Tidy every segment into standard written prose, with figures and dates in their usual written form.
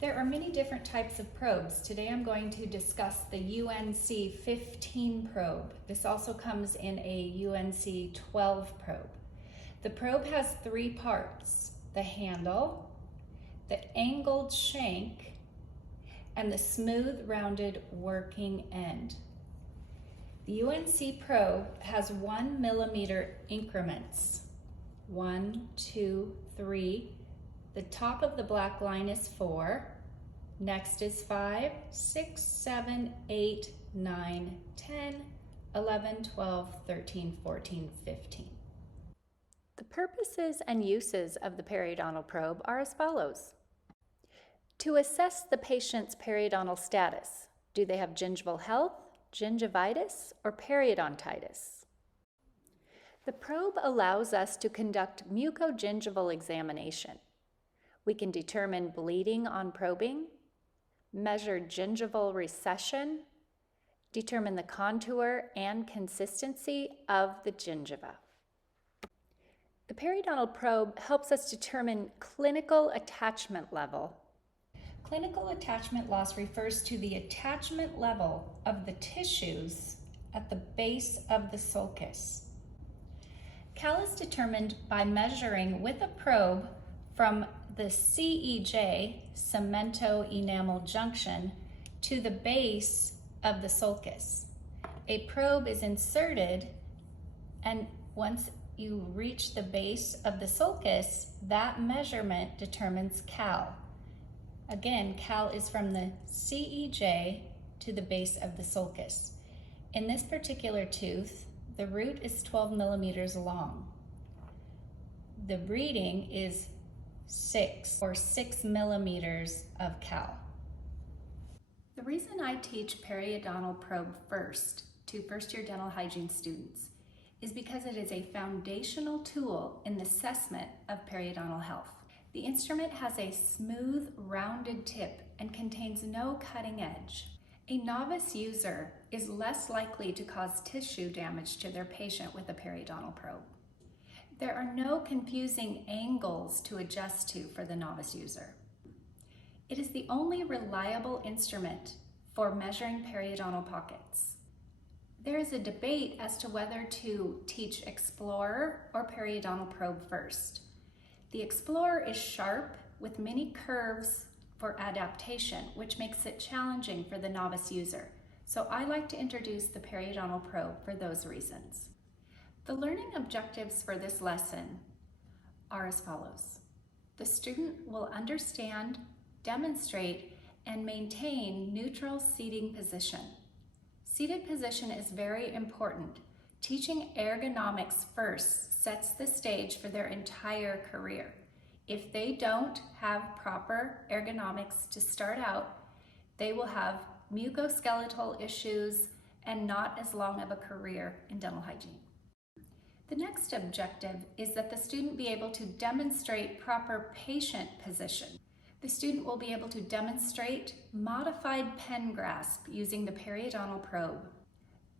There are many different types of probes. Today I'm going to discuss the UNC 15 probe. This also comes in a UNC 12 probe. The probe has three parts: the handle, the angled shank, and the smooth rounded working end. The UNC probe has 1 millimeter increments. 1, 2, 3. The top of the black line is 4. Next is 5, 6, 7, 8, 9, 10, 11, 12, 13, 14, 15. The purposes and uses of the periodontal probe are as follows. To assess the patient's periodontal status, do they have gingival health, gingivitis, or periodontitis? The probe allows us to conduct mucogingival examination. We can determine bleeding on probing, measure gingival recession, determine the contour and consistency of the gingiva. The periodontal probe helps us determine clinical attachment level. Clinical attachment loss refers to the attachment level of the tissues at the base of the sulcus. Cal is determined by measuring with a probe from the CEJ, cemento-enamel junction, to the base of the sulcus. A probe is inserted, and once you reach the base of the sulcus, that measurement determines Cal. Again, Cal is from the CEJ to the base of the sulcus. In this particular tooth, the root is 12 millimeters long. The reading is 6 millimeters of Cal. The reason I teach periodontal probe first to first-year dental hygiene students is because it is a foundational tool in the assessment of periodontal health. The instrument has a smooth, rounded tip and contains no cutting edge. A novice user is less likely to cause tissue damage to their patient with a periodontal probe. There are no confusing angles to adjust to for the novice user. It is the only reliable instrument for measuring periodontal pockets. There is a debate as to whether to teach Explorer or periodontal probe first. The Explorer is sharp with many curves for adaptation, which makes it challenging for the novice user. So I like to introduce the periodontal probe for those reasons. The learning objectives for this lesson are as follows. The student will understand, demonstrate, and maintain neutral seating position. Seated position is very important. Teaching ergonomics first sets the stage for their entire career. If they don't have proper ergonomics to start out, they will have mucoskeletal issues and not as long of a career in dental hygiene. The next objective is that the student be able to demonstrate proper patient position. The student will be able to demonstrate modified pen grasp using the periodontal probe.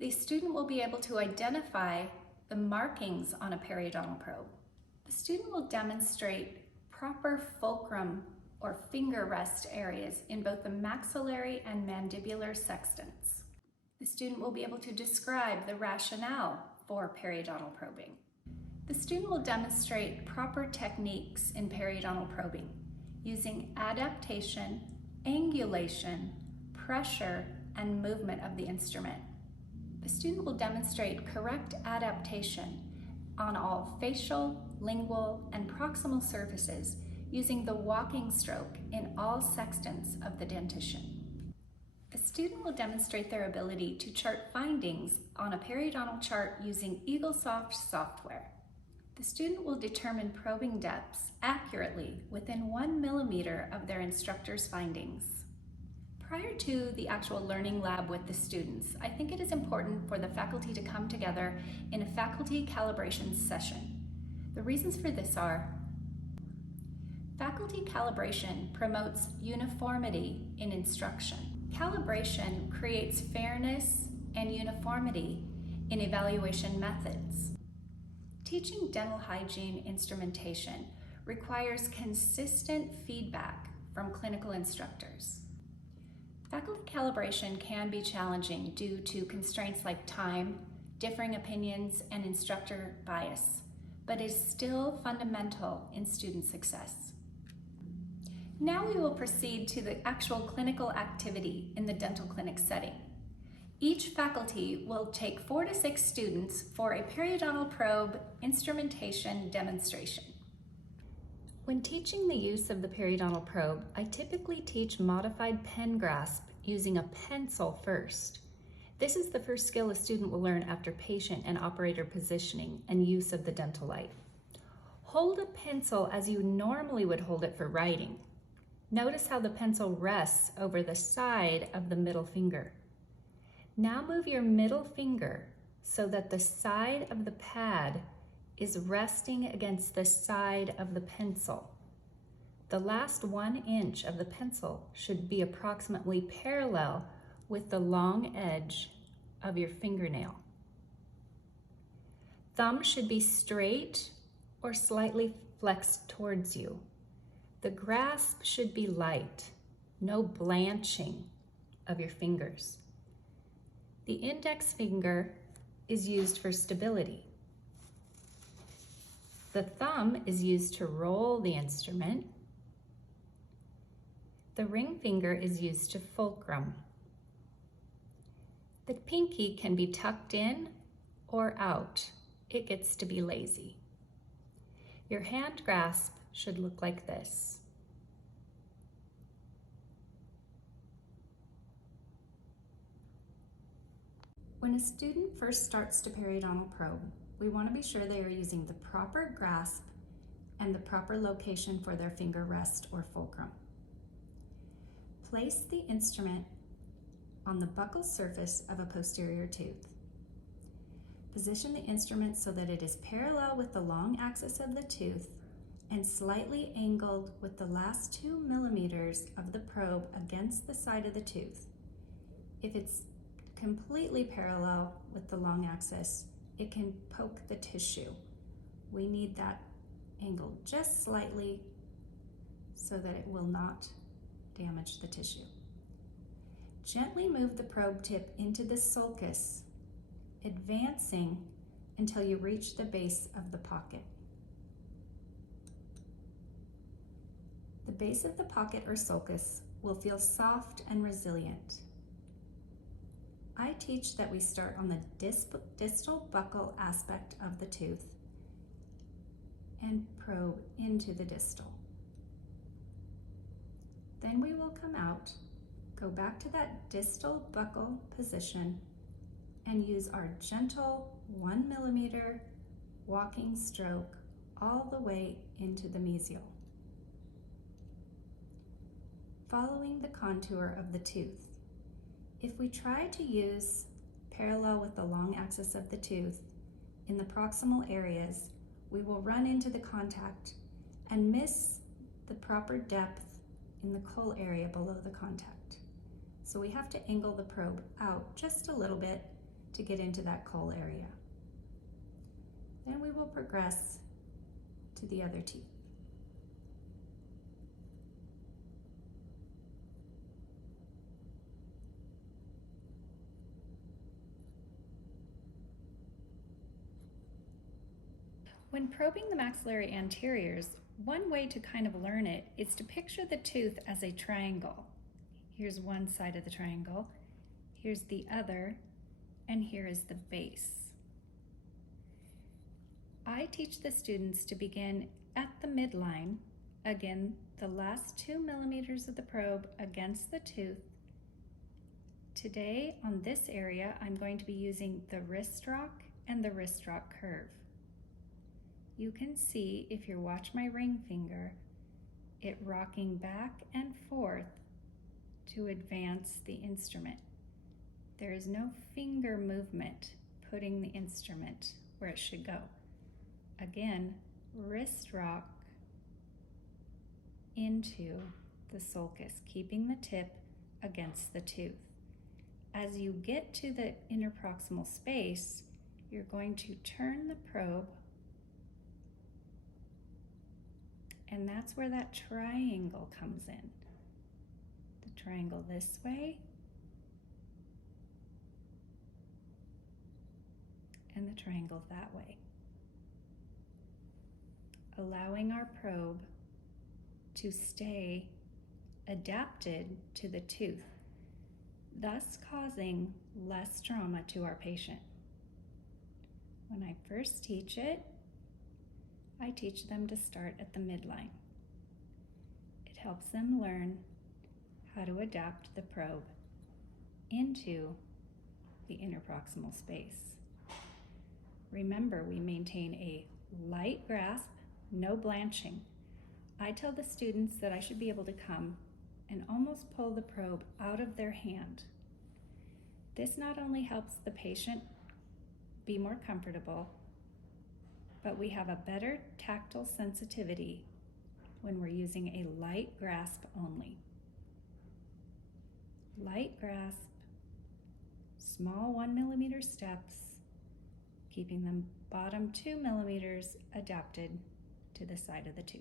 The student will be able to identify the markings on a periodontal probe. The student will demonstrate proper fulcrum or finger rest areas in both the maxillary and mandibular sextants. The student will be able to describe the rationale for periodontal probing. The student will demonstrate proper techniques in periodontal probing using adaptation, angulation, pressure, and movement of the instrument. The student will demonstrate correct adaptation on all facial, lingual, and proximal surfaces using the walking stroke in all sextants of the dentition. The student will demonstrate their ability to chart findings on a periodontal chart using EagleSoft software. The student will determine probing depths accurately within 1 millimeter of their instructor's findings. Prior to the actual learning lab with the students, I think it is important for the faculty to come together in a faculty calibration session. The reasons for this are: faculty calibration promotes uniformity in instruction. Calibration creates fairness and uniformity in evaluation methods. Teaching dental hygiene instrumentation requires consistent feedback from clinical instructors. Faculty calibration can be challenging due to constraints like time, differing opinions, and instructor bias, but is still fundamental in student success. Now we will proceed to the actual clinical activity in the dental clinic setting. Each faculty will take 4 to 6 students for a periodontal probe instrumentation demonstration. When teaching the use of the periodontal probe, I typically teach modified pen grasp using a pencil first. This is the first skill a student will learn after patient and operator positioning and use of the dental light. Hold a pencil as you normally would hold it for writing. Notice how the pencil rests over the side of the middle finger. Now move your middle finger so that the side of the pad is resting against the side of the pencil. The last 1 inch of the pencil should be approximately parallel with the long edge of your fingernail. Thumb should be straight or slightly flexed towards you. The grasp should be light, no blanching of your fingers. The index finger is used for stability. The thumb is used to roll the instrument. The ring finger is used to fulcrum. The pinky can be tucked in or out. It gets to be lazy. Your hand grasp should look like this. When a student first starts to periodontal probe, we want to be sure they are using the proper grasp and the proper location for their finger rest or fulcrum. Place the instrument on the buccal surface of a posterior tooth. Position the instrument so that it is parallel with the long axis of the tooth and slightly angled with the last 2 millimeters of the probe against the side of the tooth. If it's completely parallel with the long axis, it can poke the tissue. We need that angled just slightly so that it will not damage the tissue. Gently move the probe tip into the sulcus, advancing until you reach the base of the pocket. The base of the pocket or sulcus will feel soft and resilient. I teach that we start on the distal buccal aspect of the tooth and probe into the distal. Then we will come out, go back to that distal buccal position, and use our gentle 1 millimeter walking stroke all the way into the mesial, following the contour of the tooth. If we try to use parallel with the long axis of the tooth in the proximal areas, we will run into the contact and miss the proper depth in the cull area below the contact. So we have to angle the probe out just a little bit to get into that cull area. Then we will progress to the other teeth. When probing the maxillary anteriors, one way to kind of learn it is to picture the tooth as a triangle. Here's one side of the triangle, here's the other, and here is the base. I teach the students to begin at the midline, again, the last 2 millimeters of the probe against the tooth. Today, on this area, I'm going to be using the wrist rock and the wrist rock curve. You can see, if you watch my ring finger, it rocking back and forth to advance the instrument. There is no finger movement putting the instrument where it should go. Again, wrist rock into the sulcus, keeping the tip against the tooth. As you get to the interproximal space, you're going to turn the probe And that's where that triangle comes in. The triangle this way and the triangle that way. Allowing our probe to stay adapted to the tooth, thus causing less trauma to our patient. When I first teach it, I teach them to start at the midline. It helps them learn how to adapt the probe into the interproximal space. Remember, we maintain a light grasp, no blanching. I tell the students that I should be able to come and almost pull the probe out of their hand. This not only helps the patient be more comfortable, but we have a better tactile sensitivity when we're using a light grasp only. Light grasp, small 1 millimeter steps, keeping them bottom 2 millimeters adapted to the side of the tooth.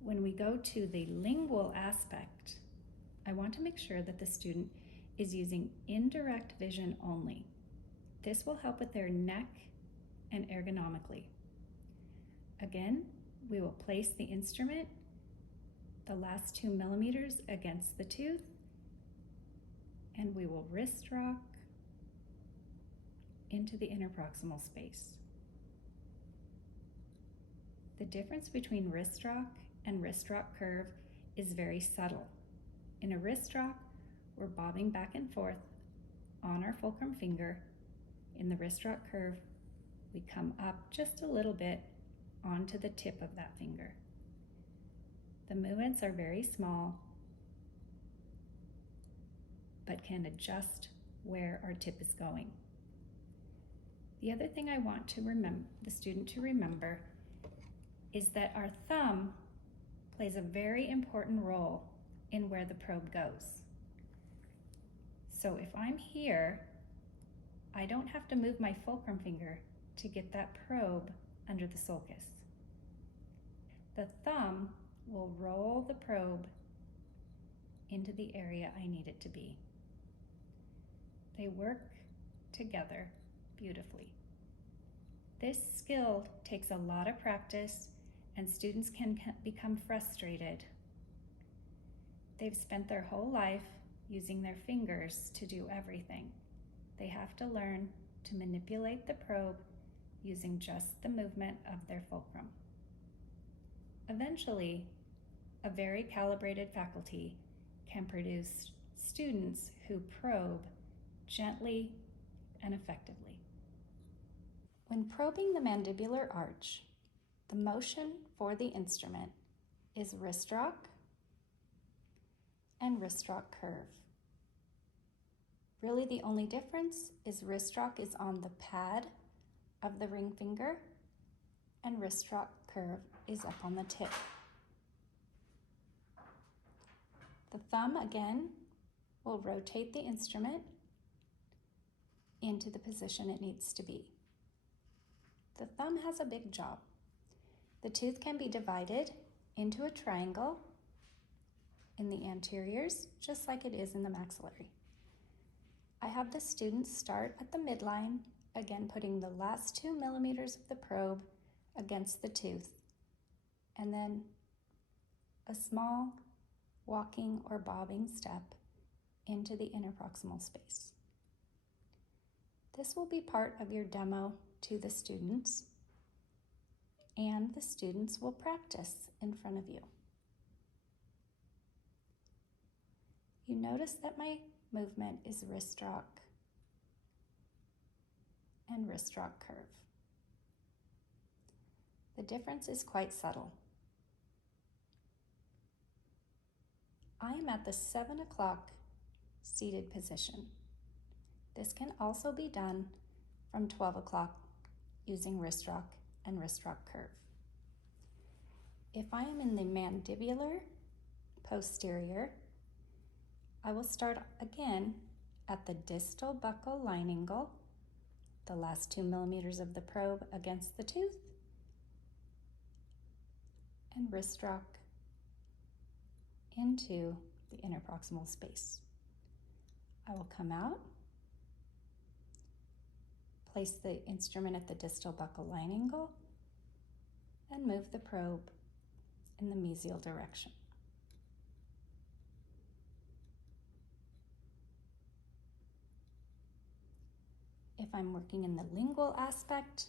When we go to the lingual aspect, I want to make sure that the student is using indirect vision only. This will help with their neck and ergonomically. Again, we will place the instrument the last 2 millimeters against the tooth, and we will wrist rock into the interproximal space. The difference between wrist rock and wrist rock curve is very subtle. In a wrist rock, we're bobbing back and forth on our fulcrum finger. In the wrist rock curve, we come up just a little bit onto the tip of that finger. The movements are very small, but can adjust where our tip is going. The other thing I want to the student to remember is that our thumb plays a very important role in where the probe goes. So if I'm here, I don't have to move my fulcrum finger to get that probe under the sulcus. The thumb will roll the probe into the area I need it to be. They work together beautifully. This skill takes a lot of practice, and students can become frustrated. They've spent their whole life using their fingers to do everything. They have to learn to manipulate the probe using just the movement of their fulcrum. Eventually, a very calibrated faculty can produce students who probe gently and effectively. When probing the mandibular arch, the motion for the instrument is wrist rock and wrist rock curve. Really, the only difference is wrist rock is on the pad of the ring finger and wrist rock curve is up on the tip. The thumb, again, will rotate the instrument into the position it needs to be. The thumb has a big job. The tooth can be divided into a triangle in the anteriors, just like it is in the maxillary. I have the students start at the midline, again putting the last 2 millimeters of the probe against the tooth, and then a small walking or bobbing step into the interproximal space. This will be part of your demo to the students, and the students will practice in front of you. You notice that my movement is wrist rock and wrist rock curve. The difference is quite subtle. I am at the 7 o'clock seated position. This can also be done from 12 o'clock using wrist rock and wrist rock curve. If I am in the mandibular posterior, I will start again at the distal buccal line angle, the last 2 millimeters of the probe against the tooth, and wrist rock into the interproximal space. I will come out, place the instrument at the distal buccal line angle, and move the probe in the mesial direction. If I'm working in the lingual aspect,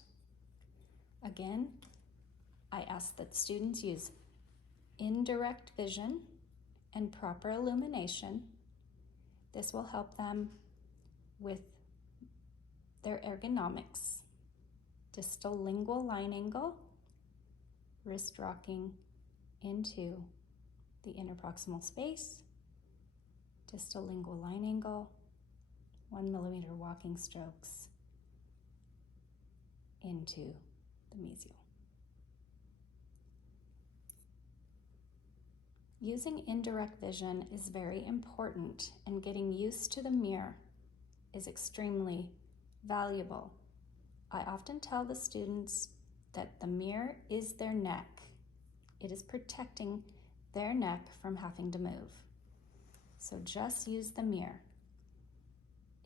again, I ask that students use indirect vision and proper illumination. This will help them with their ergonomics. Distal lingual line angle, wrist rocking into the interproximal space, distal lingual line angle, 1 millimeter walking strokes into the mesial. Using indirect vision is very important, and getting used to the mirror is extremely valuable. I often tell the students that the mirror is their neck. It is protecting their neck from having to move. So just use the mirror.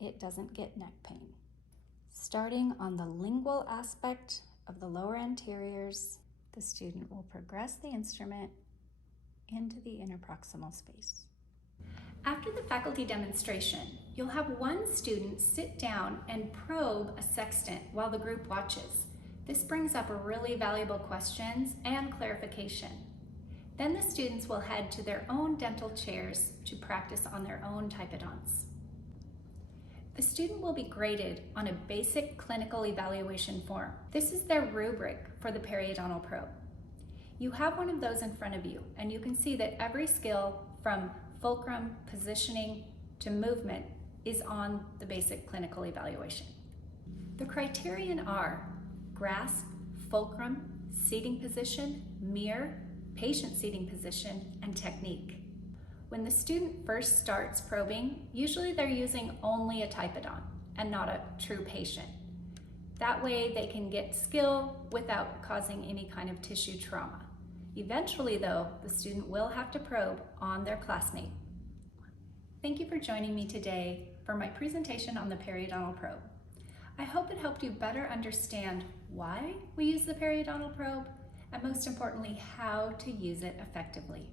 It doesn't get neck pain. Starting on the lingual aspect of the lower anteriors, the student will progress the instrument into the interproximal space. After the faculty demonstration, you'll have one student sit down and probe a sextant while the group watches. This brings up really valuable questions and clarification. Then the students will head to their own dental chairs to practice on their own typodonts. The student will be graded on a basic clinical evaluation form. This is their rubric for the periodontal probe. You have one of those in front of you, and you can see that every skill from fulcrum, positioning, to movement is on the basic clinical evaluation. The criterion are grasp, fulcrum, seating position, mirror, patient seating position, and technique. When the student first starts probing, usually they're using only a typodont and not a true patient. That way they can get skill without causing any kind of tissue trauma. Eventually though, the student will have to probe on their classmate. Thank you for joining me today for my presentation on the periodontal probe. I hope it helped you better understand why we use the periodontal probe, and most importantly, how to use it effectively.